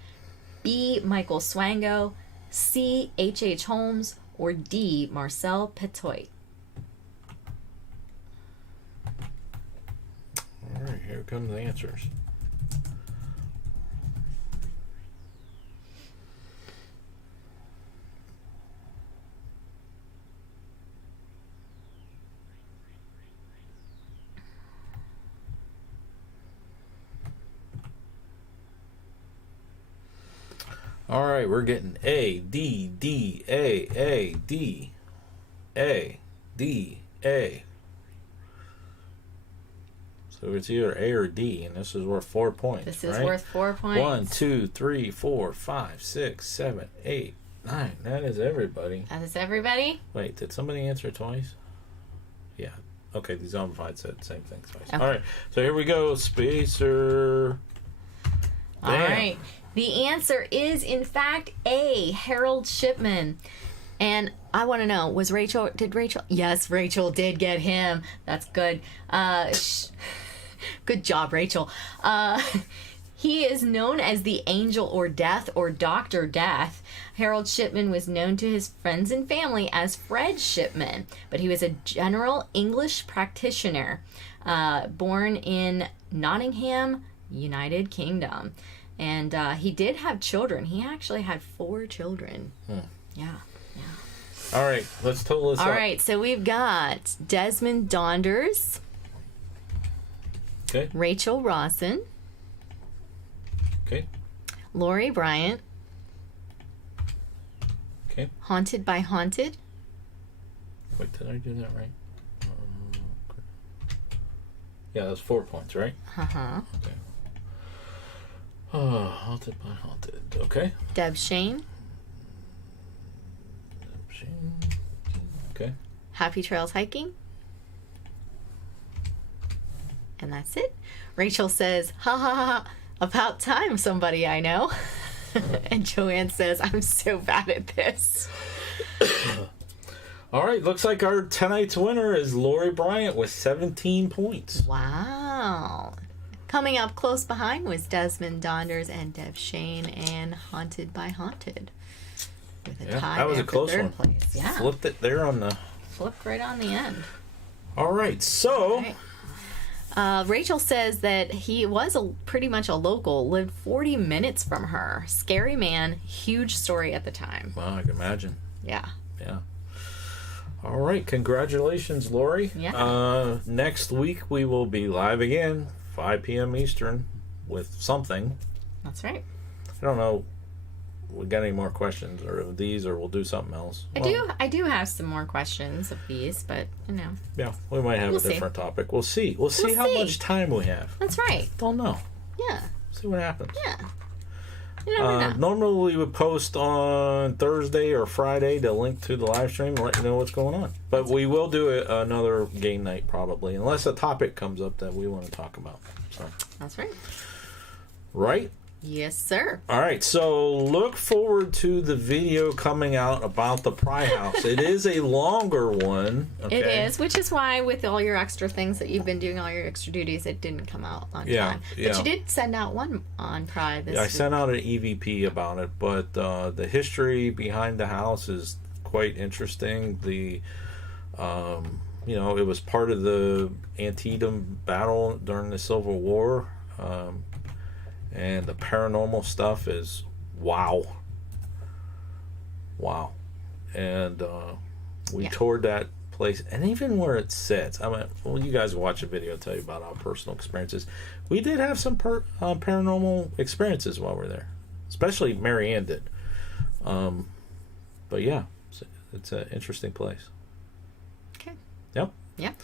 B, Michael Swango, C, H.H. Holmes, or D, Marcel Petoit? All right, here come the answers. All right, we're getting A, D, D, A, D, A, D, A. So it's either A or D, and this is worth 4 points. This is right? worth 4 points. 1, 2, 3, 4, 5, 6, 7, 8, 9. That is everybody. That is everybody? Wait, did somebody answer twice? Yeah. Okay, the Zombified said the same thing twice. Okay. All right, so here we go. Spacer. All right. The answer is, in fact, A, Harold Shipman. And I want to know, did Rachel? Yes, Rachel did get him. That's good. Good job, Rachel. He is known as the Angel or Death or Dr. Death. Harold Shipman was known to his friends and family as Fred Shipman, but he was a general English practitioner, born in Nottingham, United Kingdom. And he did have children. He actually had 4 children. Yeah. All right, let's total this up. All right, so we've got Desmond Donders, Okay. Rachel Rawson, Okay. Lori Bryant, Okay. Haunted by Haunted, Wait, did I do that right? Yeah, that's 4 points, right? uh-huh, Okay. Oh, Haunted by Haunted. Okay. Deb Shane, Okay. Happy Trails Hiking, and that's it. Rachel says, ha ha ha, about time somebody I know. And Joanne says, I'm so bad at this. All right, looks like our tonight's winner is Lori Bryant with 17 points. Wow. Coming up close behind was Desmond Donders and Deb Shane and Haunted by Haunted. With a tie that was a there for close third one. place. Yeah. Flipped it there on the... Flipped right on the end. All right, so... All right. Rachel says that he was pretty much a local, lived 40 minutes from her. Scary man, huge story at the time. Wow, I can imagine. Yeah. Yeah. All right, congratulations, Lori. Yeah. Next week we will be live again, 5 p.m. Eastern, with something. That's right. I don't know if we got any more questions or of these, or we'll do something else. I do have some more questions of these, but Yeah, we might have We'll a see. different topic. We'll see. We'll see how much time we have. That's right. Don't know. Yeah. See what happens. Yeah. You never know. Normally we would post on Thursday or Friday the link to the live stream and let you know what's going on. But we will do another game night probably, unless a topic comes up that we want to talk about. So. That's right. Right? Yes, sir. All right, so look forward to the video coming out about the Pry House. It is a longer one. Okay? It is, which is why with all your extra things that you've been doing, all your extra duties, it didn't come out on time. But you did send out one on Pry this week. I sent out an EVP about it, but the history behind the house is quite interesting. The it was part of the Antietam battle during the Civil War. And the paranormal stuff is wow. And we toured that place, and even where it sits. I mean, well, you guys watch a video, I'll tell you about our personal experiences. We did have some paranormal experiences while we were there, especially Mary Ann did. But yeah, it's an interesting place. Okay. Yep. Yeah.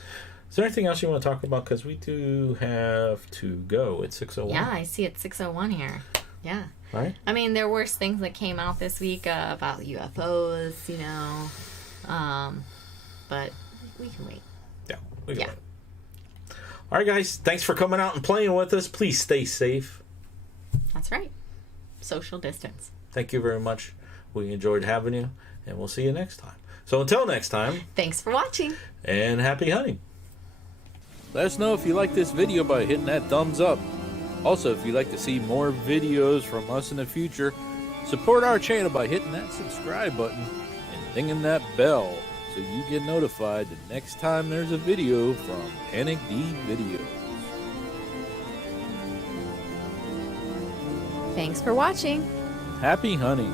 Is there anything else you want to talk about? Because we do have to go. It's 6:01. Yeah, I see it's 6:01 here. Yeah. Right? I mean, there were things that came out this week about UFOs, but we can wait. Yeah, we can wait. All right, guys. Thanks for coming out and playing with us. Please stay safe. That's right. Social distance. Thank you very much. We enjoyed having you, and we'll see you next time. So until next time. Thanks for watching. And happy hunting. Let us know if you like this video by hitting that thumbs up. Also, if you'd like to see more videos from us in the future, support our channel by hitting that subscribe button and dinging that bell so you get notified the next time there's a video from Panic D Videos. Thanks for watching. Happy hunting!